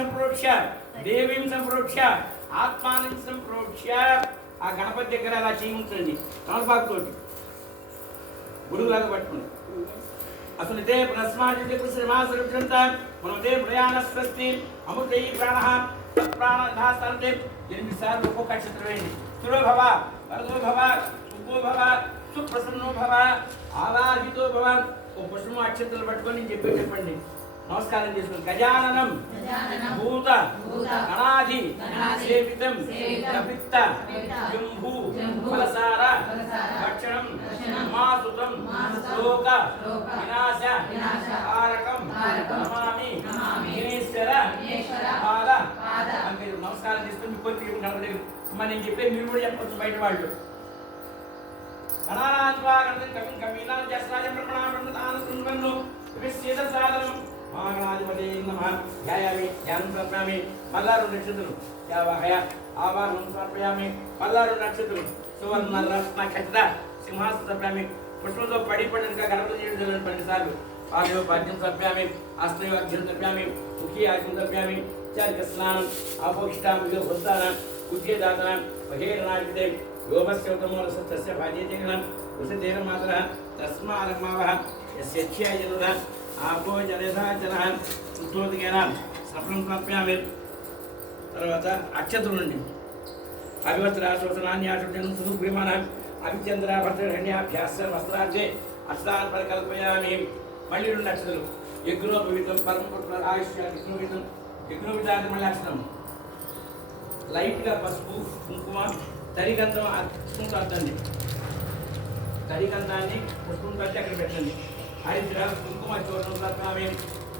సంప్రోక్ష దేవీం సంప్రోక్ష ఆత్మానం సంప్రోక్ష. ఆ గణపతి దగ్గర అలా చేయించండి. తమలపాకుతోటి గురువులాగా పట్టుకుని అసలు ఇదే ప్రస్మాజితే శ్రీమాసరుషంత మనదే ప్రయాణ స్వస్తి అమృతై ప్రాణ ప్రాణ ధాసంతే ఎనిమిది సార్లు ఒక్కొక్క అక్షత్రం వేయండి స్థిరో భవ వరదో భవ భవ ఆవాహితో భవ ఓ పుష్పం అక్షంతలు పట్టుకొని చెప్పి చెప్పండి. నమస్కారం చేసుకోండి గజాననం భూత గణాధి సేవితం కపిత్త జంభూ ఫలసార భక్షణం మాసుతం శ్లోక వినాశ కారకం నమామి విఘ్నేశ్వర పాద మీరు నమస్కారం చేసుకుని కొద్ది గణపతి అమ్మ నేను చెప్పేది మీరు కూడా చెప్పొచ్చు బయట వాళ్ళు గణపతి కవిం కవీనాం జస్రాజం బ్రహ్మణాం బ్రహ్మణాను విశ్చేత సాధనం ధ్యాయామి ధ్యానం సమర్పయామి. మల్లారు నక్షత్రం యావాహయ ఆవాహనం సమర్పయామి. మల్లారు నక్షత్రం సువర్ణ రత్న ఖచ్చిత సింహాసనం సమర్పయామి. పుష్పంతో పడి పడినగా గణపతి చేయడం పది సార్లు పాదయో పాద్యం సమర్పయామి. అష్టయోగ్యం అర్ఘ్యం సమర్పయామి. ముఖీ ఆగ్యం సమర్పయామి. చారిక స్నానం ఆపోక్షితాం వృత్తానం ఉద్యేదాతనం బహిర్నాడితే భాజ్యతే గణం వసతేన మాతర తస్మారమావః యస్య ధ్యాయనుర ఆపో జనధా జనః ఉత్తోదికేన సఫలం సమర్పయామి తర్వాత అక్షతుల నుండి అభివస్త్రాశోషణాన్యాశుద్ధం సుదుగ్రీమాన అభిచంద్ర భద్రహణ్యాభ్యాస వస్త్రార్థే అష్టాన్ పరికల్పయామి. మళ్ళీ రెండు అక్షతలు పరమ పుట్ల ఆయుష్య యజ్ఞోపవీతం యజ్ఞోపవీతాన్ని మళ్ళీ అక్షతం లైట్గా పసుపు కుంకుమ తరిగంధం పుష్పంతో అద్దండి తరిగంధాన్ని పుష్పం కట్టి అక్కడ పెట్టండి. హరిద్ర కుంకుమ చూడడం ప్రకామే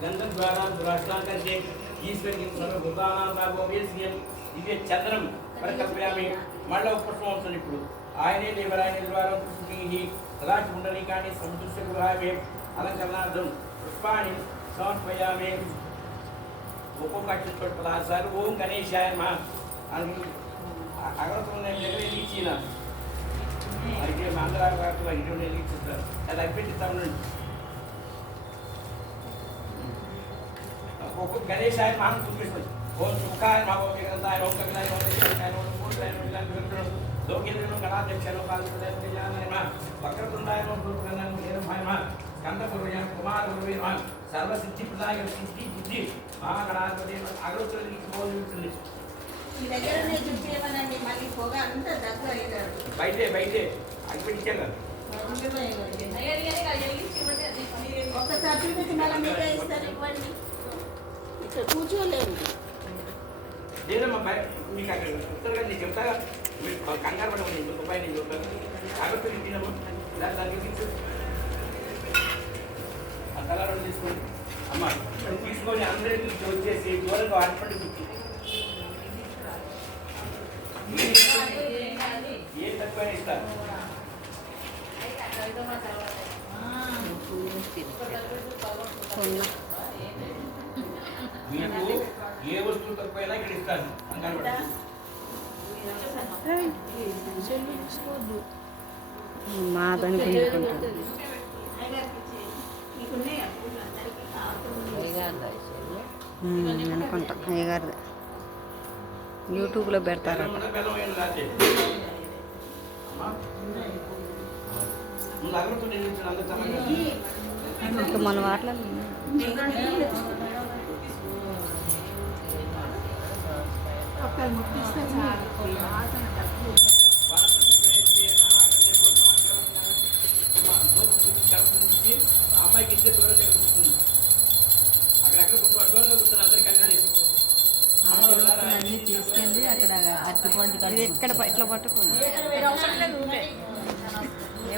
గంధం ద్వారా దురాష్టాంకంటే ఈశ్వరి సర్వభూతానాభోవేశ్యం దివ్య చంద్రం పరికల్పయామి మళ్ళీ ఒక పుష్పం అవుతుంది ఇప్పుడు ఆయనే దేవరాయన ద్వారా పుష్పీ తదాచి ఉండనీకాన్ని సంతృష్ట గృహామే అలంకరణార్థం పుష్పాన్ని సమర్పయామి ఒక్కొక్క అక్షరం పదహారు సార్లు ఓం గణేశాయ మా అని అగరత్వం నేను దగ్గర ఇచ్చిన అయితే మా అందరూ కాకుండా ఇటు నేను ఇచ్చిస్తాను అది అయిపోయిస్తాం నుండి ఒక్కొక్క గణేశాయ మా చూపిస్తుంది ఓం సుఖాయ మా ఓం విగ్రహాయ ఓం కపిలాయ ఓం దేశాయ ఓం పూర్వాయ ఓం విలాయ విగ్రహం లోకేంద్రం గణాధ్యక్షలో పాల్గొనే మా వక్రతుండాయ ఓం పూర్వగణం హేరమాయ మా స్కందపురుయ కుమార గురువే మా సర్వసిద్ధి ప్రదాయ సిద్ధి బుద్ధి మహాగణాధిపతి అగరత్తులు పోతుంది ఈ దగ్గర నేను చూపించమనండి మళ్ళీ పొగ అంతా దగ్గర అయ్యారు బయటే బయటే అగ్గిపెట్టించాను ఒక్కసారి చూపించి మళ్ళీ మీరే ఇస్తారు ఇవ్వండి ఇక్కడ కూర్చోలేము లేదమ్మా బయ మీకు అక్కడ ఉత్తరగా నేను చెప్తాగా మీరు కంగారు పడమని నేను రూపాయి నేను చెప్తాను అగరత్తులు తినము ఇలా దానికి తీసు ఆ కలర్ తీసుకోండి అమ్మ అది తీసుకొని అందరికీ వచ్చేసి దూరంగా ఆడుకోండి కూర్చో ఏం తక్కువ ఇస్తారు మీకు మా పని అనుకుంటా అయ్యగారిది యూట్యూబ్లో పెడతారట బెల్లం ఉన్న బెల్లం అమ్మాయికి ఇస్తే దూరంగా కూర్చుంది అక్కడక్కడ దూరంగా అందరికీ అన్నీ చేసి అన్ని తీసుకెళ్ళి అక్కడ అరటిపండు ఎక్కడ ఇట్లా పట్టుకోండి